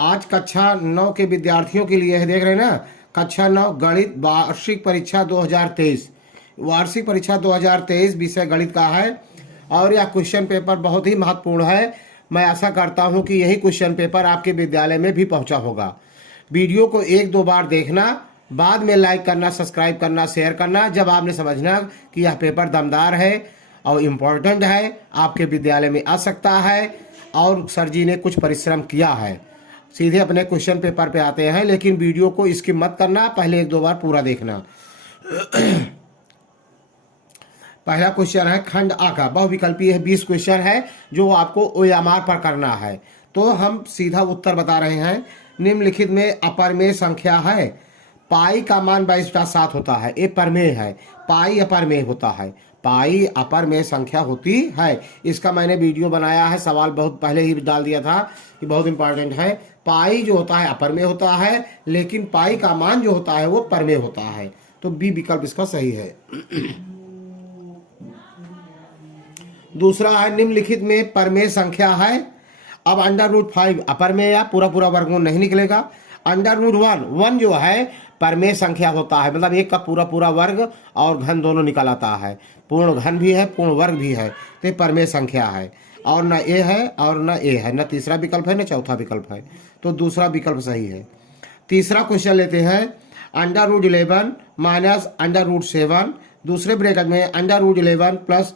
आज कक्षा 9 के विद्यार्थियों के लिए है, देख रहे हैं ना, कक्षा 9 गणित वार्षिक परीक्षा 2023। वार्षिक परीक्षा 2023 विषय गणित का है और यह क्वेश्चन पेपर बहुत ही महत्वपूर्ण है। मैं आशा करता हूं कि यही क्वेश्चन पेपर आपके विद्यालय में भी पहुंचा होगा। वीडियो को एक दो बार देखना, बाद में लाइक करना, सब्सक्राइब करना, शेयर करना, जब आपने समझना कि यह पेपर दमदार है और इम्पोर्टेंट है, आपके विद्यालय में आ सकता है और सर जी ने कुछ परिश्रम किया है। सीधे अपने क्वेश्चन पेपर पे आते हैं, लेकिन वीडियो को स्किप मत करना, पहले एक दो बार पूरा देखना। पहला क्वेश्चन है खंड आ का, बहुविकल्पीय है, 20 क्वेश्चन है जो आपको ओएमआर पर करना है। तो हम सीधा उत्तर बता रहे हैं। निम्नलिखित में अपरमेय संख्या है। पाई का मान 22/7 होता है, ये परमेय है। पाई अपरमेय होता है, पाई अपरमेय संख्या होती है। इसका मैंने वीडियो बनाया है, सवाल बहुत पहले ही डाल दिया था कि बहुत इंपॉर्टेंट है। पाई जो होता है अपरमेय होता है, लेकिन पाई का मान जो होता है वो परमेय होता है। तो बी विकल्प इसका सही है। दूसरा है निम्नलिखित में परमेय संख्या है। अब √5 अपरमेय या पूरा पूरा वर्गमूल नहीं निकलेगा। √1 जो है परमेय संख्या होता है, मतलब एक का पूरा पूरा वर्ग और घन दोनों निकल आता है। पूर्ण घन भी है, पूर्ण वर्ग भी है, तो ये परमेय संख्या है। और न ए है और न ए है, न तीसरा विकल्प है न चौथा विकल्प है। तो दूसरा विकल्प सही है। तीसरा क्वेश्चन लेते हैं। √11 माइनस √7, दूसरे ब्रैकेट में √11 प्लस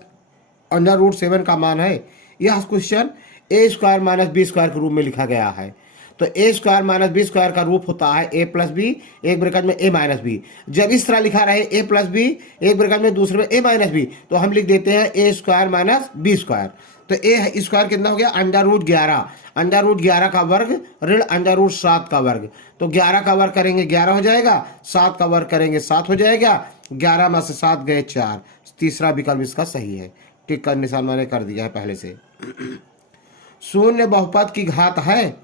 √7 का मान है। यह क्वेश्चन a² माइनस b² के रूप में लिखा गया है। तो a² माइनस b² का रूप होता है a प्लस बी, एक ब्रैकेट में a माइनस बी। जब इस तरह लिखा रहे a प्लस बी, एक ब्रैकेट में दूसरे में a माइनस बी, तो हम लिख देते हैं a² माइनस b²। तो a स्क्वायर कितना हो गया? √11। √11 का वर्ग ऋण √7 का वर्ग। तो 11 का वर्ग करेंगे 11 हो जाएगा, 7 का वर्ग करेंगे 7 हो जाएगा। 11 में से 7 गए 4। तीसरा विकल्प इसका सही है। टिक का निशान मैंने कर दिया है पहले से। शून्य बहुपद की घात है।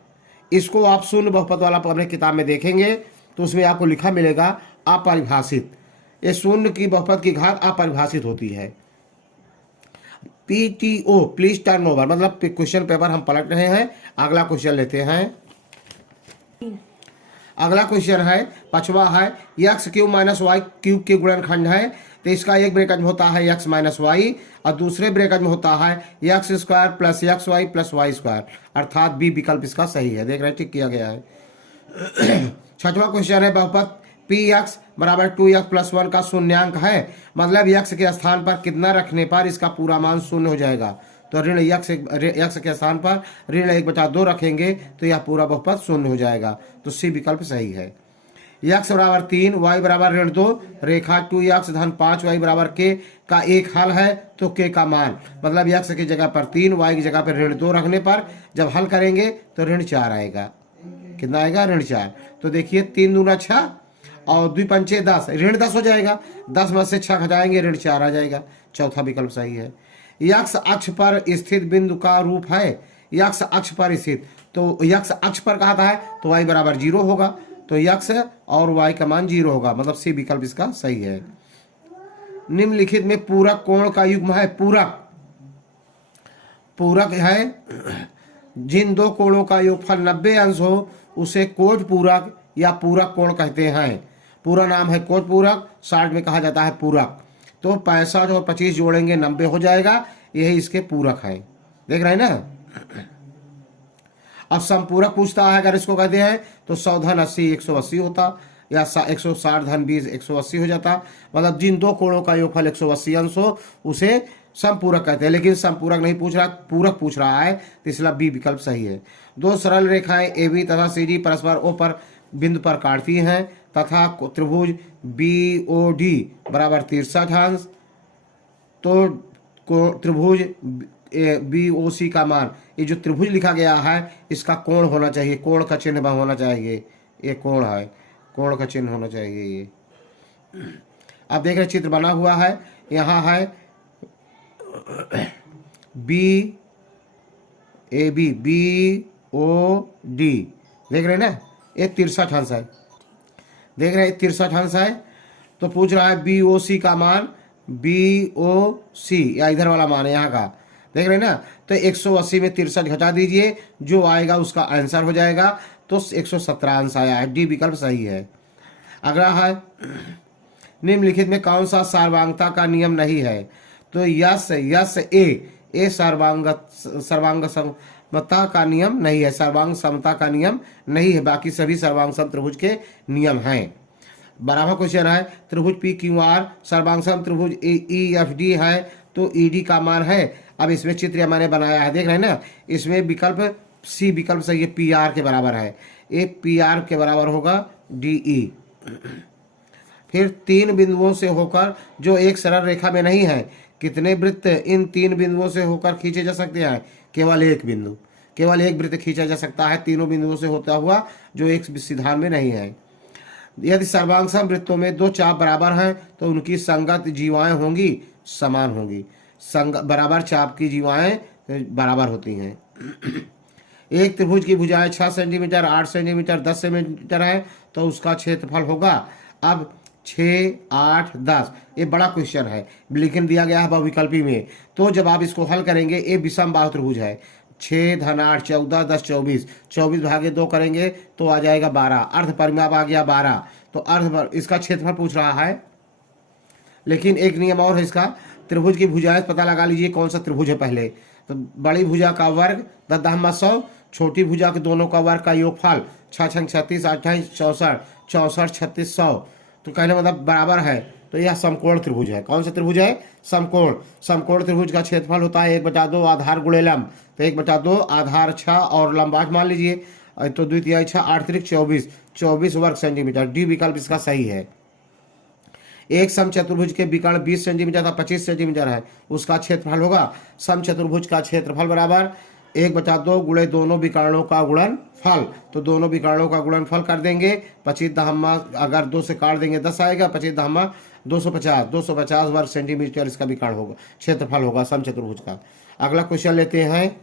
इसको आप शून्य बहुपद वाला अपने किताब में देखेंगे तो उसमें आपको लिखा मिलेगा अपरिभाषित। ये शून्य की बहुपद की घात अपरिभाषित होती है। PTO प्लीज टर्न ओवर, मतलब क्वेश्चन पेपर हम पलट रहे हैं। अगला क्वेश्चन लेते हैं। अगला क्वेश्चन है, पांचवा है, x³ माइनस y³ के गुणनखंड है। तो इसका एक ब्रैकेट में होता है x माइनस वाई और दूसरे ब्रैकेट में होता है x² plus xy plus y², अर्थात बी विकल्प इसका सही है। देख रहे हैं, टिक किया गया है। छठवां क्वेश्चन है, बहुपद px बराबर 2x प्लस 1 का शून्यांक है। मतलब x के स्थान पर कितना रखने पर इसका पूरा मान शून्य हो जाएगा। तो ऋण x के स्थान पर ऋण 1/2 रखेंगे तो यह पूरा बहुपद शून्य हो जाएगा। तो सी विकल्प सही है। x बराबर 3, y बराबर ऋण 2, रेखा 2x धन 5y बराबर k का एक हल है। तो k का मान, मतलब x की जगह पर 3, y की जगह पर ऋण 2 रखने पर जब हल करेंगे तो ऋण 4 आएगा। कितना आएगा? ऋण 4। तो देखिए 3 दूना 6 और 2 पंचे 10, ऋण 10 हो जाएगा। 10 में से 6 घटाएंगे, ऋण 4 आ जाएगा। चौथा विकल्प सही है। x अक्ष पर स्थित बिंदु का रूप है। x अक्ष पर स्थित, तो x अक्ष पर कहा है तो y बराबर 0 होगा। तो x और y का मान 0 होगा, मतलब सी विकल्प इसका सही है। निम्नलिखित में पूरक कोण का युग्म है। पूरक है, जिन दो कोणों का योगफल 90 अंश हो उसे कोट पूरक या पूरक कोण कहते हैं। पूरा नाम है कोट पूरक, शॉर्ट में कहा जाता है पूरक। तो 65 और 25 जोड़ेंगे 90 हो जाएगा, यही इसके पूरक है। देख रहे हैं ना। अब समपूरक पूछता है, अगर इसको कहते हैं तो 100 धन 80 180 होता, या 160 धन 20 180 हो जाता। मतलब जिन दो कोणों का योगफल 180 अंश हो उसे समपूरक कहते हैं। लेकिन समपूरक नहीं पूछ रहा, पूरक पूछ रहा है, तो इसलिए बी विकल्प सही है। दो सरल रेखाएं AB तथा CD परस्पर O पर बिंदु पर काटती हैं तथा त्रिभुज BOD बराबर 63 अंश। तो त्रिभुज BOC का मान, ये जो त्रिभुज लिखा गया है इसका कोण होना चाहिए, कोण का चिन्ह होना चाहिए। ये कोण है, कोण का चिन्ह होना चाहिए ये। आप देख रहे चित्र बना हुआ है, यहाँ है AB BOD, देख रहे हैं ना, ये 63 अंश है। देख रहे हैं 63 अंश है। तो पूछ रहा है BOC का मान, BOC या इधर वाला मान है यहाँ का, देख रहे हैं ना। तो 180 में 63 घटा दीजिए, जो आएगा उसका आंसर हो जाएगा। तो 117 अंश आया है। डी विकल्प सही है। अगला है निम्नलिखित में कौन सा सर्वांगता का नियम नहीं है? तो यस यस ए सर्वांग समता का नियम नहीं है, सर्वांग समता का नियम नहीं है, बाकी सभी सर्वांग सम त्रिभुज के नियम हैं। 12वां क्वेश्चन है त्रिभुज पी क्यू आर सर्वांग सम त्रिभुज ई एफ डी है, तो ई डी का मान है। अब इसमें चित्र मैंने बनाया है, देख रहे हैं ना, इसमें विकल्प सी विकल्प सही है, पी आर के बराबर है, ए पी आर के बराबर होगा डी ई। फिर 3 बिंदुओं से होकर जो एक सरल रेखा में नहीं है, कितने वृत्त इन 3 बिंदुओं से होकर खींचे जा सकते हैं? केवल एक बिंदु, केवल एक वृत्त खींचा जा सकता है तीनों बिंदुओं से होता हुआ जो एक सिद्धांत में नहीं है। यदि सर्वांग सम वृत्तों में 2 चाप बराबर हैं तो उनकी संगत जीवाएं होंगी समान होंगी। बराबर चाप की जीवाएं बराबर होती हैं। एक त्रिभुज की भुजाएं 6 सेंटीमीटर 8 सेंटीमीटर 10 सेंटीमीटर है, तो उसका क्षेत्रफल होगा। अब 6 8 10 ये बड़ा क्वेश्चन है, लेकिन दिया गया है बहुविकल्पी में, तो जब आप इसको हल करेंगे ये विषम बाहु त्रिभुज है। 6 धन 8 14 10 24 24 भागे 2 करेंगे तो आ जाएगा 12, अर्ध परिमाप आ गया 12, तो अर्ध इसका क्षेत्रफल पूछ रहा है। लेकिन एक नियम और है इसका, त्रिभुज की भुजाएं पता लगा लीजिए कौन सा त्रिभुज है पहले। तो बड़ी भुजा का वर्ग 10 छोटी भुजा के दोनों का वर्ग का योगफल 6 6 36 28 64 64 36 100, तो कहने मतलब बराबर है, तो यह समकोण त्रिभुज है। कौन सा त्रिभुज है? समकोण। समकोण त्रिभुज का क्षेत्रफल होता है 1/2 आधार गुणे लंब, तो 1/2 आधार 6 और लंब 8 मान लीजिए, तो द्वितीय 6 8 त्रिक 24 वर्ग सेंटीमीटर। डी विकल्प इसका सही है। एक समचतुर्भुज के विकर्ण 20 सेंटीमीटर था 25 सेंटीमीटर है, उसका क्षेत्रफल होगा। समचतुर्भुज का क्षेत्रफल बराबर 1/2 गुणे दोनों विकर्णों का गुणनफल, तो दोनों विकर्णों का गुणनफल कर देंगे। 25 दहम्मा अगर 2 से काट देंगे 10 आएगा, 25 दहम्मा 250 वर्ग सेंटीमीटर इसका विकर्ण होगा, क्षेत्रफल होगा समचतुर्भुज का। अगला क्वेश्चन लेते हैं।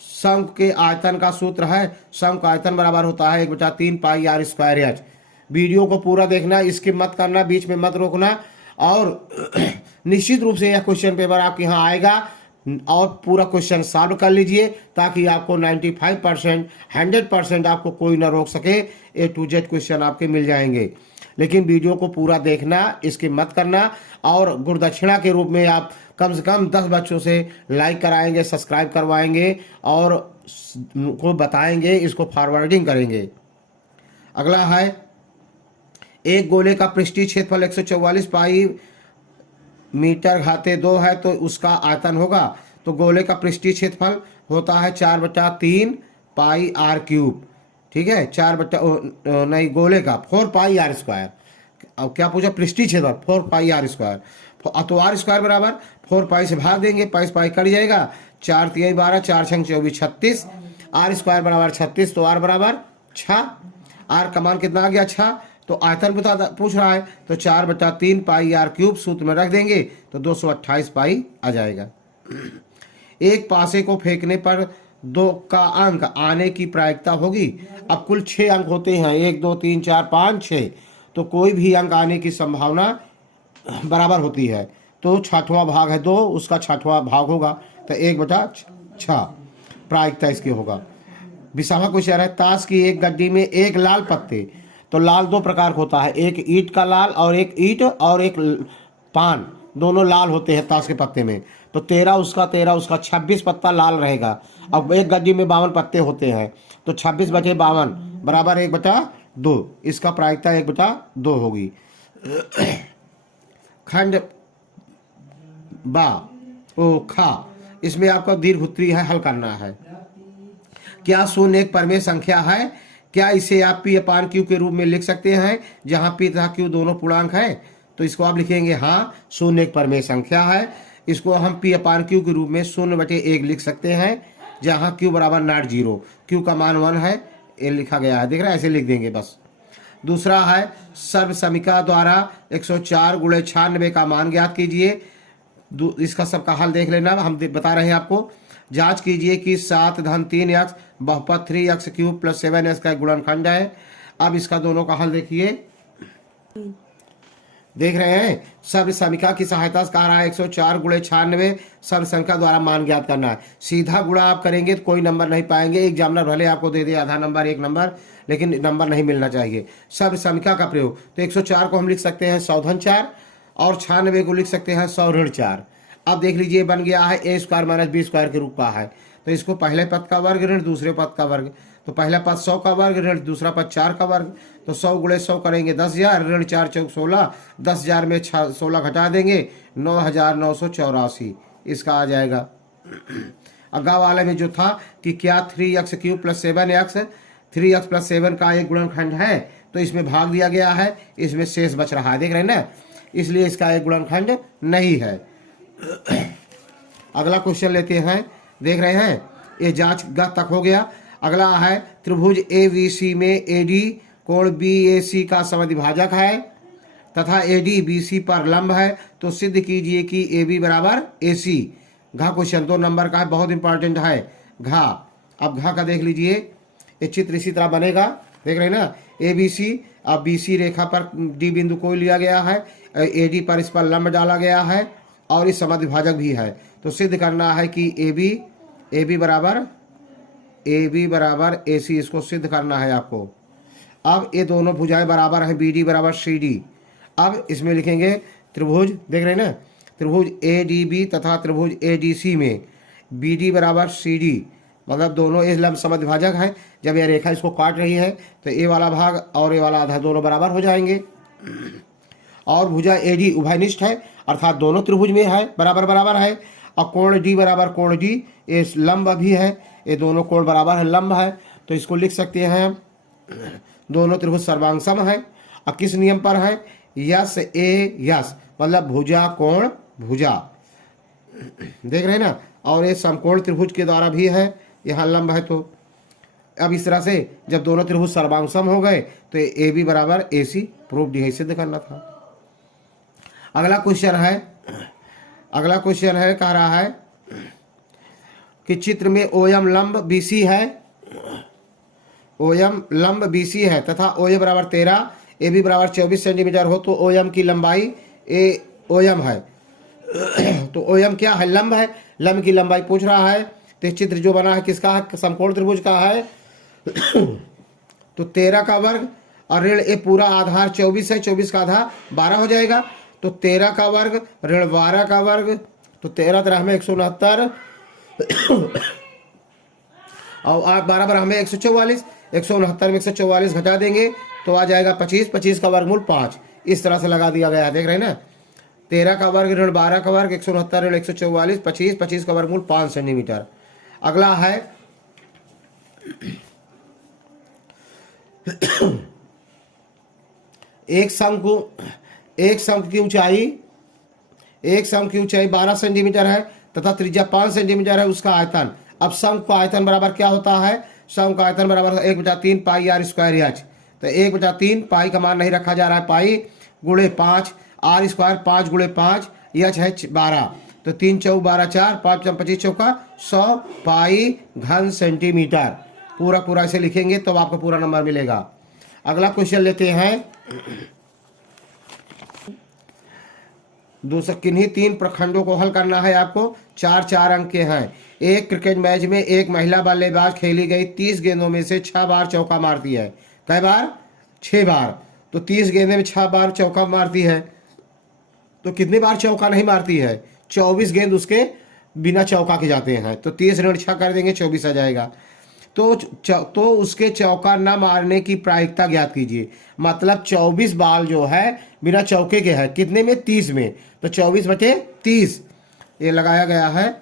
शंख के आयतन का सूत्र है, शंख का आयतन बराबर होता है 1/3 पाई आर स्क्वायर एच। वीडियो को पूरा देखना, स्किप मत करना, बीच में मत रोकना, और निश्चित रूप से यह क्वेश्चन पेपर आपके यहाँ आएगा और पूरा क्वेश्चन सॉल्व कर लीजिए ताकि आपको 95% 100% आपको कोई ना रोक सके, A to Z क्वेश्चन आपके मिल जाएंगे। लेकिन वीडियो को पूरा देखना, इसके मत करना, और गुरुदक्षिणा के रूप में आप कम से कम 10 बच्चों से लाइक कराएंगे, सब्सक्राइब करवाएंगे और को बताएंगे, इसको फॉरवर्डिंग करेंगे। अगला है एक गोले का पृष्ठीय क्षेत्रफल 144 पाई मीटर घाते 2 है, तो उसका आयतन होगा। तो गोले का पृष्ठीय क्षेत्रफल होता है 4/3 पाई आर क्यूब, ठीक है, नहीं गोले का 4 पाई आर स्क्वायर। अब क्या पूछा? पृष्ठीय क्षेत्रफल 4 पाई आर स्क्वायर, तो आर स्क्वायर बराबर 4 पाई से भाग देंगे, पाई कट जाएगा, 4 3 12 4 6 24 36, आर स्क्वायर बराबर 36, तो आर बराबर 6, आर का मान कितना आ गया 6, तो आयतन पूछ रहा है, तो 4/3 पाई आर क्यूब सूत्र में रख देंगे तो 228 पाई आ जाएगा। एक पासे को फेंकने पर 2 का अंक आने की प्रायिकता होगी। अब कुल 6 अंक होते हैं, 1 2 3 4 5 6, तो कोई भी अंक आने की संभावना बराबर होती है। तो 6वां भाग है 2, उसका 6वां भाग होगा, तो 1/6 प्रायिकता इसकी होगा। 20वां क्वेश्चन है ताश की एक गड्डी में एक लाल पत्ते, तो लाल 2 प्रकार का होता है, एक ईंट का लाल और एक ईंट और एक पान, दोनों लाल होते हैं ताश के पत्ते में। तो 13 उसका 26 पत्ता लाल रहेगा। अब एक गड्डी में 52 पत्ते होते हैं, तो 26/52 बराबर 1/2, इसका प्रायिकता 1/2 होगी। खंड बा ओ खा, इसमें आपका दीर्घ उत्तरी है, हल करना है। क्या शून्य एक परमेय संख्या है? क्या इसे आप P/Q के रूप में लिख सकते हैं जहां P तथा Q दोनों पूर्णांक है? तो इसको आप लिखेंगे हाँ, शून्य एक परमेय संख्या है। इसको हम P/Q के रूप में 0/1 लिख सकते हैं जहां Q बराबर नॉट 0, Q का मान 1 है, ये लिखा गया है, देख रहे हैं, ऐसे लिख देंगे बस। दूसरा है सर्व समीकरण द्वारा 104 गुणे 96 का मान ज्ञात कीजिए। इसका सबका हल देख लेना, हम बता रहे हैं आपको। जांच कीजिए कि 7 धन 3x बहुपद 3x क्यूब प्लस 7x का गुणनखंड है। अब इसका दोनों का हल देखिए। देख रहे हैं, सर्व समीका की सहायता से कह रहा है 104 गुणे 96 सर्व संख्या द्वारा मान ज्ञात करना है। सीधा गुणा आप करेंगे तो कोई नंबर नहीं पाएंगे, एग्जामिनर भले आपको दे दे आधा नंबर 1 नंबर, लेकिन नंबर नहीं मिलना चाहिए। सर्व समीका का प्रयोग, तो 104 को हम लिख सकते हैं 100 धन 4 और 96 को लिख सकते हैं 100 ऋण 4। अब देख लीजिए बन गया है ए स्क्वायर माइनस बी स्क्वायर के रूप का है, तो इसको पहले पद का वर्ग ऋण दूसरे पद का वर्ग, तो पहला पद 100 का वर्ग ऋण दूसरा पद 4 का वर्ग, तो 100 गुणे 100 करेंगे 10,000 ऋण 4 चौक 16, 10,000 में 16 घटा देंगे 9,984 इसका आ जाएगा। अगाव वाले में जो था कि क्या 3x³ + 7x 3x + 7 का एक गुणनखंड है, तो इसमें भाग दिया गया है, इसमें शेष बच रहा है, देख रहे हैं ना, इसलिए इसका एक गुणनखंड नहीं है। अगला क्वेश्चन लेते हैं, देख रहे हैं, ये जांच ग तक हो गया। अगला है त्रिभुज ABC में AD कोण BAC का समद्विभाजक है तथा AD BC पर लंब है, तो सिद्ध कीजिए कि AB बराबर AC। घा क्वेश्चन 2 नंबर का है, बहुत इंपॉर्टेंट है घा। अब घा का देख लीजिए, ये चित्र इसी तरह बनेगा, देख रहे हैं ना, ABC। अब BC रेखा पर D बिंदु को लिया गया है, AD पर इस पर लंब डाला गया है और इस समद्विभाजक भी है, तो सिद्ध करना है कि AB बराबर AC, इसको सिद्ध करना है आपको। अब ये दोनों भुजाएं बराबर हैं, BD बराबर CD। अब इसमें लिखेंगे त्रिभुज, देख रहे हैं ना, त्रिभुज ADB तथा त्रिभुज ADC में BD बराबर CD, मतलब दोनों ये लंब समद्विभाजक हैं। जब यह रेखा इसको काट रही है तो ये वाला भाग और ये वाला आधा दोनों बराबर हो जाएंगे। और भुजा AD उभयनिष्ठ है, अर्थात दोनों त्रिभुज में है, बराबर बराबर है। और कोण D बराबर कोण D, ये लंब भी है, ये दोनों कोण बराबर है, लंब है, तो इसको लिख सकते हैं दोनों त्रिभुज सर्वांग सम है। और किस नियम पर है, यस ए यस, मतलब भुजा कोण भुजा, देख रहे हैं ना, और ये समकोण त्रिभुज के द्वारा भी है, यहाँ लंब है। तो अब इस तरह से जब दोनों त्रिभुज सर्वांग सम हो गए तो AB बराबर AC प्रूफ डी सिद्ध करना था। अगला क्वेश्चन है, कह रहा है कि चित्र में OM लंब BC है, OM लंब BC है तथा OA बराबर 13, AB बराबर 24 सेंटीमीटर हो, तो OM की लंबाई OM है। तो OM क्या है, लंब है, लंब की लंबाई पूछ रहा है। तो चित्र जो बना है किसका है, समकोण त्रिभुज का है। तो 13 का वर्ग और ऋण ए पूरा आधार 24 है, 24 का आधा 12 हो जाएगा, तो 13 का वर्ग ऋण 12 का वर्ग, तो 13 तरह में 169 और 12 बराबर हमें 144, 169 में 144 घटा देंगे तो आ जाएगा 25, 25 का वर्गमूल 5, इस तरह से लगा दिया गया है, देख रहे हैं ना। 13 का वर्ग ऋण 12 का वर्ग 169 ऋण 144, 25, 25 का वर्गमूल 5 सेंटीमीटर। अगला है एक शंख की ऊंचाई 12 सेंटीमीटर है तथा त्रिज्या 5 सेंटीमीटर है, उसका आयतन। अब शंख का आयतन बराबर क्या होता है, शंख का आयतन बराबर 1/3 पाई r स्क्वायर एच। तो 1/3 पाई का मान नहीं रखा जा रहा है, पाई गुणे 5 r स्क्वायर, 5 गुणे 5 एच है 12, तो 3 चौक 12 4, 5 25 चौका 100 पाई घन सेंटीमीटर। पूरा ऐसे लिखेंगे तो आपको पूरा नंबर मिलेगा। अगला क्वेश्चन लेते हैं, दूसरा किन्हीं 3 प्रखंडों को हल करना है आपको। 4 अंक के हैं। एक क्रिकेट मैच में एक महिला बल्लेबाज खेली गई 30 गेंदों में से 6 बार चौका मारती है। कई बार, 6 बार। तो 30 गेंदे में 6 बार चौका मारती है, तो कितनी बार चौका नहीं मारती है, 24 गेंद उसके बिना चौका के जाते हैं, तो 30 ऋण 6 कर देंगे 24 आ जाएगा। तो उसके चौका न मारने की प्रायिकता ज्ञात कीजिए। मतलब 24 बाल जो है बिना चौके के है, कितने में, 30 में, तो 24/30 ये लगाया गया है,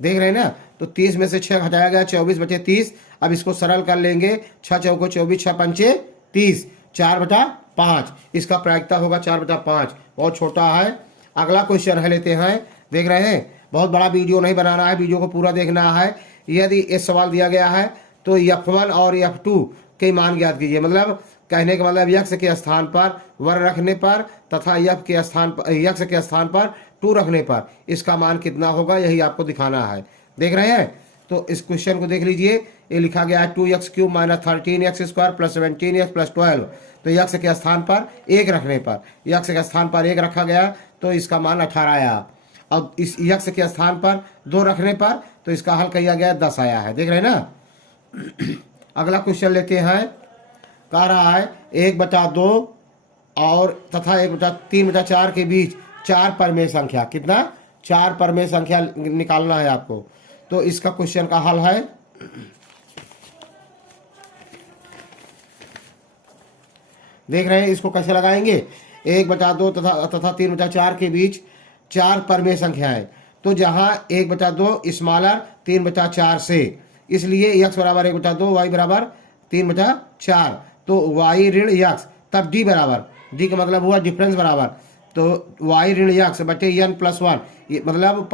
देख रहे हैं ना। तो 30 में से 6 घटाया गया, 24/30। अब इसको सरल कर लेंगे, 6 चौको 24, 6 पंचे 30, 4/5, इसका प्रायिकता होगा 4/5, बहुत छोटा है। अगला क्वेश्चन है, लेते हैं, देख रहे हैं, बहुत बड़ा वीडियो नहीं बनाना है, वीडियो को पूरा देखना है। यदि ये सवाल दिया गया है तो F1 और F2 के मान ज्ञात कीजिए। मतलब कहने का मतलब यक्ष के स्थान पर वर रखने पर तथा यक्ष के स्थान पर 2 रखने पर इसका मान कितना होगा, यही आपको दिखाना है। देख रहे हैं, तो इस क्वेश्चन को देख लीजिए। ये लिखा गया है 2x³ - 13x² + 17x + 12, तो तो यक्ष के स्थान पर 1 रखने पर, यक्ष के स्थान पर 1 रखा गया तो इसका मान 18 आया। अब इस यक्ष के स्थान पर 2 रखने पर तो इसका हल किया गया 10 आया है। देख रहे हैं ना। अगला क्वेश्चन लेते हैं। कह रहा है 1/2 और तथा 3/4 के बीच 4 परमेय संख्या, कितना 4 परमेय संख्या निकालना है आपको। तो इसका क्वेश्चन का हल है, देख रहे हैं इसको कैसे लगाएंगे। 1/2 तथा 3/4 के बीच 4 परमेय संख्या है। तो जहां 1/2 स्मॉलर 3/4 से, इसलिए x बराबर 1/2, y बराबर 3/4, तो y ऋण x, तब d बराबर, d का मतलब हुआ डिफरेंस बराबर, तो y ऋण x बटे n+1, ये मतलब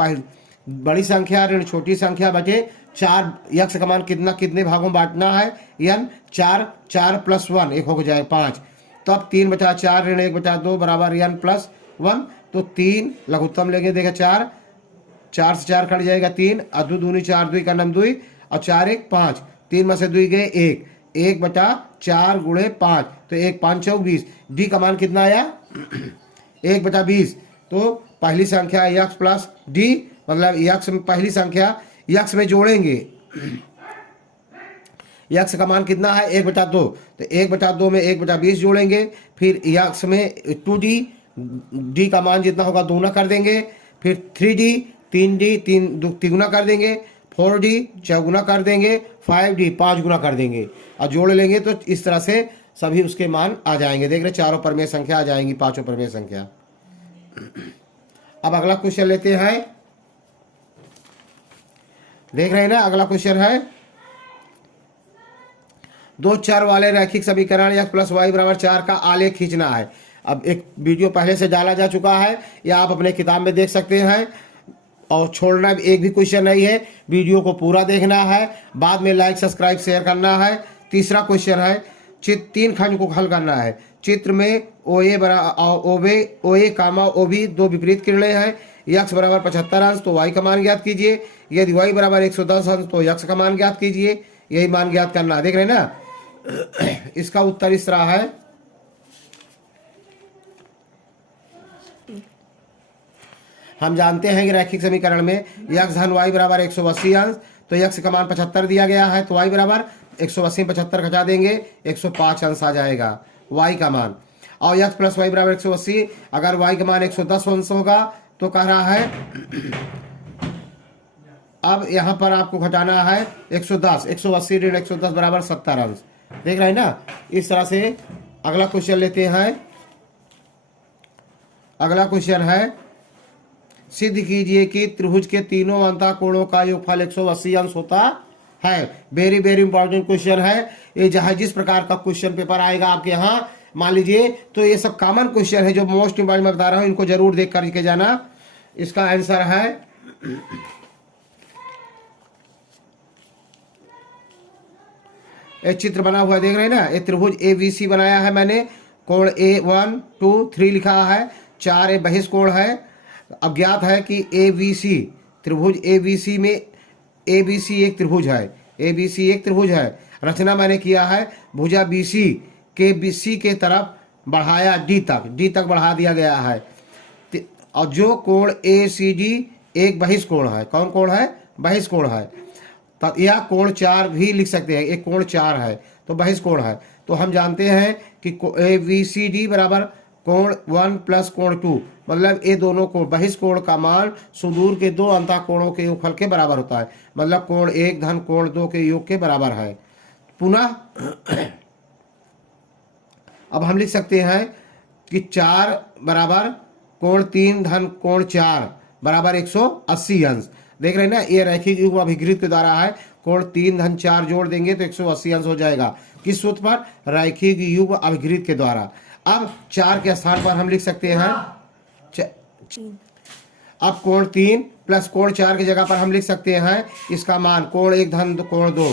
बड़ी संख्या ऋण छोटी संख्या बटे 4, x का मान कितने भागों में बांटना है, n, 4 + 1 1 हो जाए 5, तब 3/4 ऋण 1/2 बराबर n+1, तो 3 लघुत्तम लेंगे, देखा 4 से 4 कट जाएगा 3, और 2 दूनी 4, 2 का नाम 2, और 4 1 5, 3 में से 2 गए 1, 1/4 गुणे 5, तो 1 5 = 20, डी का मान कितना आया 1/20। तो पहली संख्या x प्लस डी, मतलब x में पहली संख्या x में जोड़ेंगे, x का मान कितना है 1/2, तो 1/2 में 1/20 जोड़ेंगे, फिर x में 2d, d का मान जितना होगा दोगुना कर देंगे, फिर 3d 3d 3 गुना कर देंगे, 4d 4 गुना कर देंगे, 5d 5 गुना कर देंगे, और जोड़ लेंगे तो इस तरह से सभी उसके मान आ जाएंगे। देख रहे चारों परमेय संख्या आ जाएंगी, पांचों परमेय संख्या। अब अगला क्वेश्चन लेते हैं। देख रहे हैं ना, अगला क्वेश्चन है 2 चर वाले रैखिक समीकरण x + y = 4 का आलेख खींचना है। अब एक वीडियो पहले से डाला जा चुका है, या आप अपने किताब में देख सकते हैं, और छोड़ना एक भी क्वेश्चन नहीं है, वीडियो को पूरा देखना है, बाद में लाइक सब्सक्राइब शेयर करना है। तीसरा क्वेश्चन है, चित्र 3 खंड को हल करना है। चित्र में OA OB 2 विपरीत किरणें हैं, x बराबर 75 अंश, तो y का मान ज्ञात कीजिए। यदि y बराबर 110 अंश, तो x का मान ज्ञात कीजिए। यही मान ज्ञात करना है। देख रहे हैं ना। इसका उत्तर इस तरह है, हम जानते हैं कि रैखिक समीकरण में x धन y बराबर 180 अंश, तो x का मान 75 दिया गया है, तो y बराबर 180 में 75 घटा देंगे 105 अंश आ जाएगा y का मान। और x + y बराबर 180, अगर y का मान 110 अंश होगा तो कह रहा है, अब यहाँ पर आपको घटाना है 110, 180 ऋण 110 बराबर 70 अंश। देख रहे हैं ना। इस तरह से अगला क्वेश्चन लेते हैं। अगला क्वेश्चन है, सिद्ध कीजिए कि त्रिभुज के तीनों अंतःकोणों का योगफल 180 अंश होता है। वेरी वेरी इंपॉर्टेंट क्वेश्चन है ये। जहाँ जिस प्रकार का क्वेश्चन पेपर आएगा आपके यहाँ, मान लीजिए, तो ये सब कॉमन क्वेश्चन है जो मोस्ट इंपॉर्टेंट मैं बता रहा हूँ, इनको जरूर देख करके जाना। इसका आंसर है, एक चित्र बना हुआ देख रहे हैं ना, एक त्रिभुज ABC बनाया है मैंने, कोण A1 2 3 लिखा है, 4 ए बहिष कोण है। अब ज्ञात है कि ABC, त्रिभुज ABC में ABC एक त्रिभुज है, ABC एक त्रिभुज है। रचना मैंने किया है, भुजा BC के तरफ बढ़ाया D तक बढ़ा दिया गया है, और जो कोण ACD एक बहिष कोण है। कौन कोण है? बहिष कोण है। या कोण 4 भी लिख सकते हैं, एक कोण 4 है तो बहिष कोण है। तो हम जानते हैं कि ABCD बराबर कोण 1 + कोण 2, मतलब ये दोनों कोण, बहिष कोण का मान सुदूर के 2 अंतःकोणों के योगफल के बराबर होता है, मतलब कोण 1 धन कोण 2 के योग के बराबर है। पुनः अब हम लिख सकते हैं कि 4 बराबर कोण 3 धन कोण 4 बराबर 180 अंश। देख रहे हैं ना, ये रैखिक युग्म अभिघृत के द्वारा है। कोण 3 धन 4 जोड़ देंगे तो 180 अंश हो जाएगा। किस सूत्र पर? रैखिक युग्म अभिघृत के द्वारा। अब 4 के स्थान पर हम लिख सकते हैं, अब कोण 3 + कोण 4 की जगह पर हम लिख सकते हैं इसका मान, कोण 1 धन कोण 2,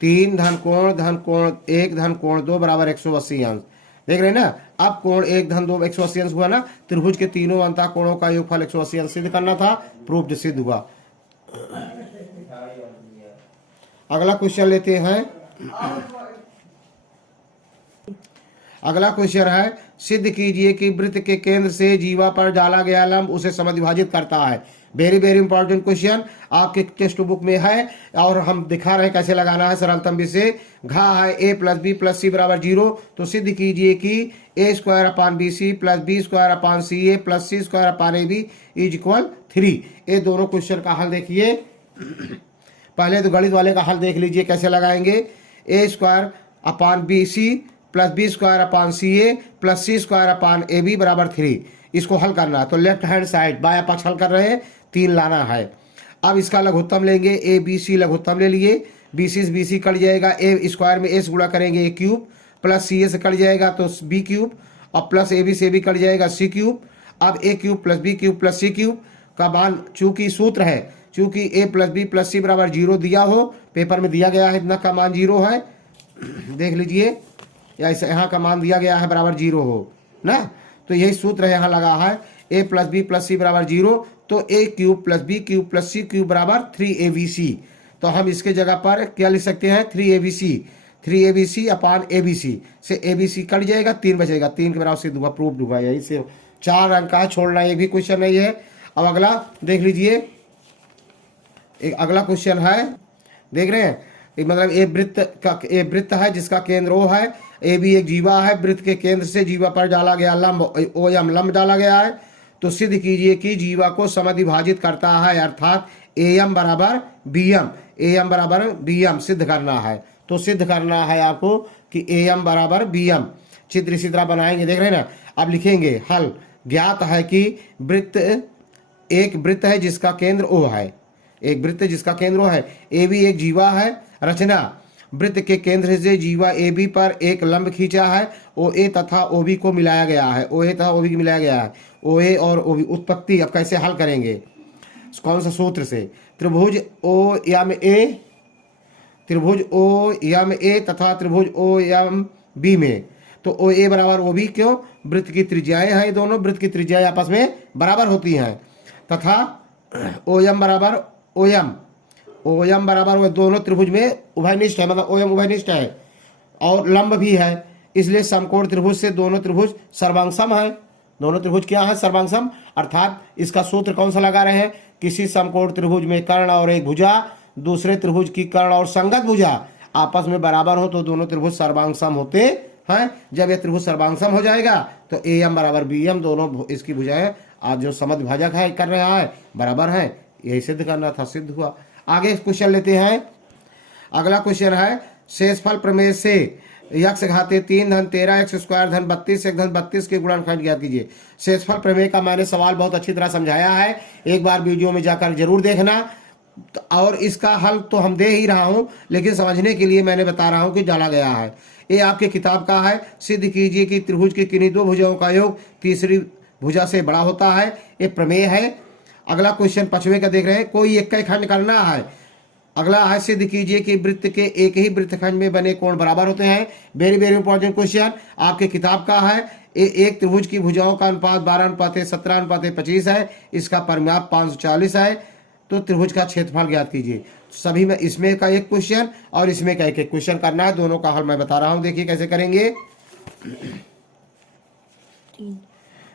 3 धन कोण 1 धन कोण 2 बराबर 180 अंश। देख रहे हैं ना। अब कोण 1 धन 2 180 अंश हुआ ना। त्रिभुज के तीनों अंतःकोणों का योगफल 180 अंश सिद्ध करना था, प्रूफ्ड, सिद्ध हुआ। अगला क्वेश्चन लेते हैं। अगला क्वेश्चन है, सिद्ध कीजिए कि वृत्त के केंद्र से जीवा पर डाला गया लंब उसे समद्विभाजित करता है। वेरी वेरी इंपॉर्टेंट क्वेश्चन, आपके टेक्स्ट बुक में है और हम दिखा रहे हैं कैसे लगाना है सरलतम विषय। घा है a plus b plus c बराबर 0, तो सिद्ध कीजिए कि a square upon b c plus b square upon c a plus c square upon a b is equal 3। ये दोनों क्वेश्चन का हल देखिए। पहले तो गणित वाले का हल देख लीजिए कैसे लगाएंगे। A square upon b c plus b square upon c a plus c square upon a b बराबर 3, इसको हल करना है। तो लेफ्ट हैंड साइड बाया पक्ष हल कर रहे हैं, 3 लाना है। अब इसका लघुत्तम लेंगे, ए बी सी लघुत्तम ले लिए, बी सी कट जाएगा, ए स्क्वायर में ए से गुणा करेंगे ए क्यूब, प्लस सी ए से कट जाएगा तो बी क्यूब, और प्लस ए बी से भी कट जाएगा सी क्यूब। अब a cube plus b cube plus c cube का मान, चूंकि सूत्र है, चूंकि a plus b plus c बराबर 0 दिया हो, पेपर में दिया गया है इतना का मान 0 है, देख लीजिए, या इसे यहाँ का मान दिया गया है बराबर 0 हो ना, तो यही सूत्र है यहाँ लगा है, a plus b plus c बराबर 0, तो a cube plus b cube plus c cube बराबर 3abc। तो हम इसके जगह पर क्या लिख सकते हैं, 3abc अपान abc से abc कट जाएगा, 3 बचेगा, 3 के बराबर सिद्ध हुआ, प्रूफ हुआ। यही से 4 अंक का है, छोड़ना एक भी क्वेश्चन नहीं है। अब अगला देख लीजिए, एक अगला क्वेश्चन है, देख रहे हैं, मतलब ए वृत्त है जिसका केंद्र O है, ए भी एक जीवा है, वृत्त के केंद्र से जीवा पर डाला गया लंब OM लंब डाला गया है, तो सिद्ध कीजिए कि जीवा को समद्विभाजित करता है, अर्थात AM बराबर BM सिद्ध करना है। तो सिद्ध करना है आपको कि AM बराबर BM, चित्र इसी तरह बनाएंगे, देख रहे हैं ना। अब लिखेंगे हल, ज्ञात है कि एक वृत्त है जिसका केंद्र O है, एक वृत्त जिसका केंद्र O है, ए भी एक जीवा है। रचना, वृत्त के केंद्र से जीवा ए बी पर एक लंब खींचा है, ओ ए तथा ओ बी को मिलाया गया है, ओ ए तथा ओ बी को मिलाया गया है, ओ ए और ओ बी। उत्पत्ति अब कैसे हल करेंगे, कौन सा सूत्र से, त्रिभुज ओ एम ए तथा त्रिभुज ओ एम बी में, तो ओ ए बराबर ओ बी, क्यों, वृत्त की त्रिज्याएं हैं, दोनों वृत्त की त्रिज्याएं आपस में बराबर होती हैं, तथा ओ एम बराबर ओ एम बराबर वो दोनों त्रिभुज में उभयनिष्ठ है, मतलब OM उभयनिष्ठ है और लंब भी है, इसलिए समकोण त्रिभुज से दोनों त्रिभुज सर्वांगसम है। दोनों त्रिभुज क्या है, सर्वांगसम, अर्थात इसका सूत्र कौन सा लगा रहे हैं, किसी समकोण त्रिभुज में कर्ण और एक भुजा दूसरे त्रिभुज की कर्ण और संगत भुजा आपस में बराबर हो तो दोनों त्रिभुज सर्वांगसम होते हैं। जब यह त्रिभुज सर्वांगसम हो जाएगा तो AM बराबर BM, दोनों इसकी भुजाएं आज जो समद्विभाजक है कर रहा है बराबर है, यही सिद्ध करना था, सिद्ध हुआ। आगे क्वेश्चन लेते हैं। अगला क्वेश्चन है, शेषफल प्रमेय से यक्ष घाते 3 धन 13 एक्स स्क्वायर धन 32 एक धन 32 के गुणनखंड ज्ञात कीजिए। शेषफल प्रमेय का मैंने सवाल बहुत अच्छी तरह समझाया है, एक बार वीडियो में जाकर जरूर देखना, और इसका हल तो हम दे ही रहा हूं, लेकिन समझने के लिए मैंने बता रहा हूं कि डाला गया है। ये आपके किताब का है। सिद्ध कीजिए कि त्रिभुज की किन्हीं दो भुजाओं का योग तीसरी भुजा से बड़ा होता है, ये प्रमेय है। अगला क्वेश्चन 5वें का देख रहे हैं, कोई एक खंड करना है। अगला है, सिद्ध कीजिए कि वृत्त के एक ही वृत्तखंड में बने कोण बराबर होते हैं। वेरी वेरी इंपॉर्टेंट क्वेश्चन, आपके किताब का है। एक त्रिभुज की भुजाओं का अनुपात 12:17:25 है, इसका परिमाप 540 है, तो त्रिभुज का क्षेत्रफल ज्ञात कीजिए। सभी में इसमें का एक क्वेश्चन और इसमें का एक क्वेश्चन करना है, दोनों का हल मैं बता रहा हूं, देखिए कैसे करेंगे।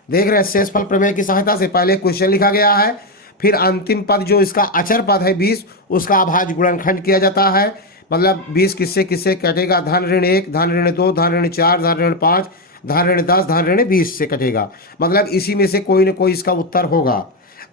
देख रहे हैं, शेषफल प्रमेय की सहायता से पहले क्वेश्चन लिखा गया है, फिर अंतिम पद जो इसका अचर पद है 20, उसका अभाज्य गुणनखंड किया जाता है। मतलब 20 किससे किससे कटेगा, धन ऋण 1, धन ऋण 2, धन ऋण 4, धन ऋण 5, धन ऋण 10, धन ऋण 20 से कटेगा। मतलब इसी में से कोई न कोई इसका उत्तर होगा।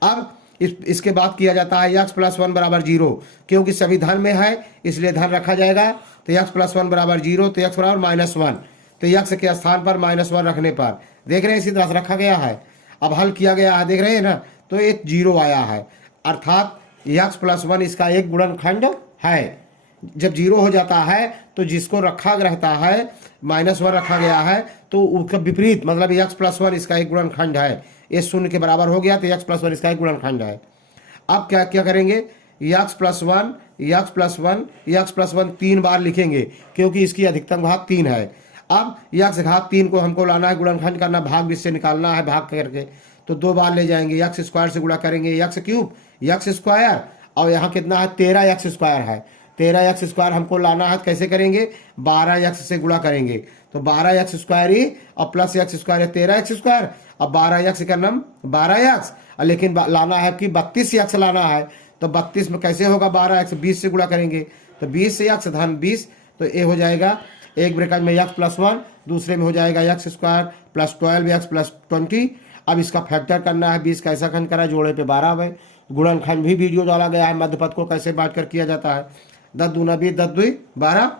अब इसके बाद किया जाता है x + 1 = 0, क्योंकि सभी धन में है इसलिए धन रखा जाएगा। तो x + 1 = 0, तो x बराबर -1, तो x के स्थान पर -1 रखने पर देख रहे हैं इसी तरह से रखा गया है। अब हल किया गया है, देख रहे हैं ना, तो एक 0 आया है, अर्थात x + 1 इसका एक गुणनखंड है। जब 0 हो जाता है तो जिसको रखा रहता है -1 रखा गया है, तो उसका विपरीत मतलब x + 1 इसका एक गुणनखंड है, ये 0 के बराबर हो गया, तो x + 1 इसका एक गुणनखंड है। अब क्या क्या करेंगे, x + 1 x + 1 3 बार लिखेंगे, क्योंकि इसकी अधिकतम घात 3 है। अब x घात 3 को हमको लाना है, गुणनखंड करना, भाग से निकालना है, भाग करके तो 2 बार ले जाएंगे, x² से गुणा करेंगे, x³ x², और यहाँ कितना है 13x² है, 13x² हमको लाना है, कैसे करेंगे? 12x से गुणा करेंगे, तो 12x² ही और प्लस x² है 13x²। अब 12x का नाम 12x, लेकिन लाना है कि 32x लाना है, तो 32 में कैसे होगा? 12x 20 से गुणा करेंगे, तो 20 से x धन 20, तो ये हो जाएगा एक ब्रैकेट में x + 1, दूसरे में हो जाएगा x² + 12x + 20। अब इसका फैक्टर करना है, 20 कैसा खंड करा, जोड़े पे 12 है। गुणनखंड भी वीडियो डाला गया है, मध्यपद को कैसे बांट कर किया जाता है। 10 दूना 20, 10 2 12,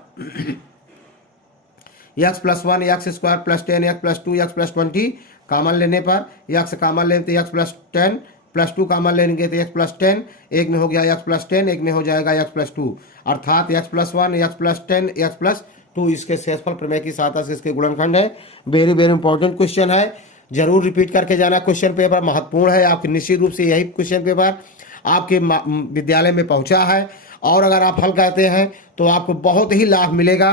x + 1 x² + 10 x + 2 x + 20 common लेने पर, x कॉमन लेते x + 10 + 2 कॉमन लेंगे तो x + 10, एक में हो गया x + 10, एक में हो जाएगा x + 2, अर्थात x + 1 x + 10 x + 2 इसके शेषफल प्रमेय की सहायता से इसके गुणनखंड है। वेरी वेरी इंपॉर्टेंट क्वेश्चन है, जरूर रिपीट करके जाना। क्वेश्चन पेपर महत्वपूर्ण है, आपके निश्चित रूप से यही क्वेश्चन पेपर आपके विद्यालय में पहुंचा है, और अगर आप हल करते हैं तो आपको बहुत ही लाभ मिलेगा।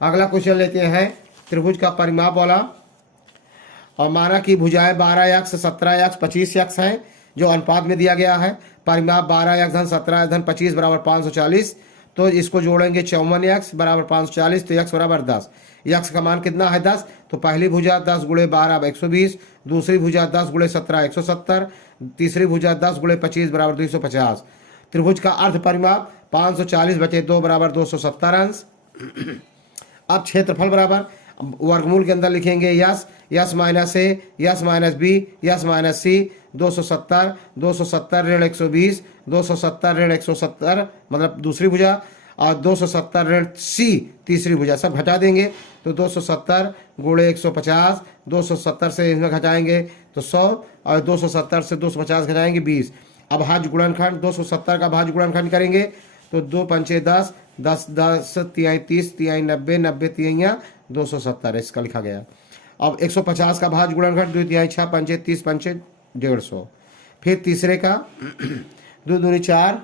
अगला क्वेश्चन लेते हैं, त्रिभुज का परिमाप वाला, और माना कि भुजाएं 12x 17x 25x हैं, जो अनुपात में दिया गया है। परिमाप 12x धन 17x धन 25 बराबर 540, तो इसको जोड़ेंगे 54x बराबर 540, तो x बराबर 10। x का मान कितना है? 10, तो पहली भुजा 10 × 12 120, दूसरी भुजा 10 × 17 170, तीसरी भुजा 10 × 25 बराबर 250। त्रिभुज का अर्ध परिमाप 540/2 बराबर 270 अंश। अब क्षेत्रफल बराबर वर्गमूल के अंदर लिखेंगे S minus a, S minus b, S minus c, 270 ऋण 120, 270 ऋण 170 मतलब दूसरी भुजा, और 270 ऋण सी तीसरी भुजा, सब घटा देंगे तो 270 × 150, 270 से इसमें घटाएंगे तो 100, और 270 से 250 घटाएंगे 20। अब भाज्य गुणनखंड 270 का भाज्य गुणनखंड करेंगे तो 2 पंचे 10, 10 10 तिहाई 30, तिहाई 90, 90 तिहाइयाँ 270 इसका लिखा गया। अब 150 का भाज्य गुणनखंड 2 तिहाई 6 पंचे 30 पंचे 150। फिर तीसरे का 2 दूनी 4,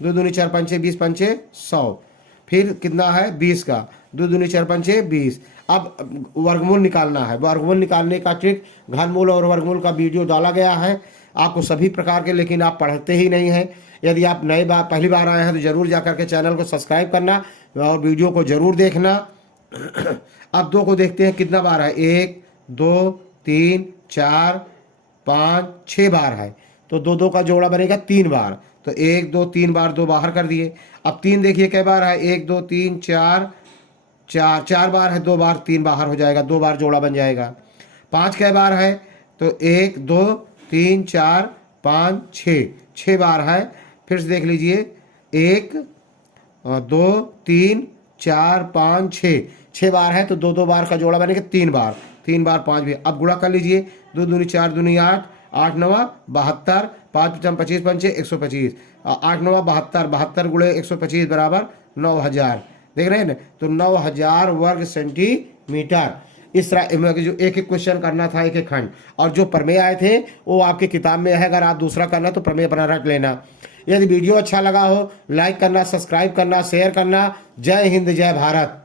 2 दूनी 4 पंचे 20 पंचे 100। फिर कितना है? 20 का 2 दूनी 4 पंचे 20। अब वर्गमूल निकालना है, वर्गमूल निकालने का ट्रिक घनमूल और वर्गमूल का वीडियो डाला गया है आपको सभी प्रकार के, लेकिन आप पढ़ते ही नहीं हैं। यदि आप नए बार पहली बार आए हैं तो जरूर जाकर के चैनल को सब्सक्राइब करना और वीडियो को जरूर देखना। अब 2 को देखते हैं कितना बार है, 1 2 3 4 5 6 बार है, तो 2 2 का जोड़ा बनेगा 3 बार, तो 1 2 3 बार 2 बाहर कर दिए। अब 3 देखिए कै बार है, 1 2 3 4 4 बार है, 2 बार 3 बाहर हो जाएगा, 2 बार जोड़ा बन जाएगा। 5 कै बार है, तो 1 2 3 4 5 6 बार है। फिर से देख लीजिए, 1 2 3 4 5 6 बार है, तो 2 2 बार का जोड़ा बनेगा 3 बार, 3 बार 5 भी। अब गुणा कर लीजिए, 2 दूनी 4 दूनी 8, 8 9 72, 5 5 25 पंचे 125, 8 9 72, 72 × 125 बराबर 9000। देख रहे हैं ना, तो 9000 वर्ग सेंटीमीटर। इस तरह जो एक एक क्वेश्चन करना था, एक एक खंड, और जो प्रमेय आए थे वो आपके किताब में है। अगर आप दूसरा करना तो प्रमेय बना रख लेना। यदि वीडियो अच्छा लगा हो, लाइक करना, सब्सक्राइब करना, शेयर करना। जय हिंद, जय भारत।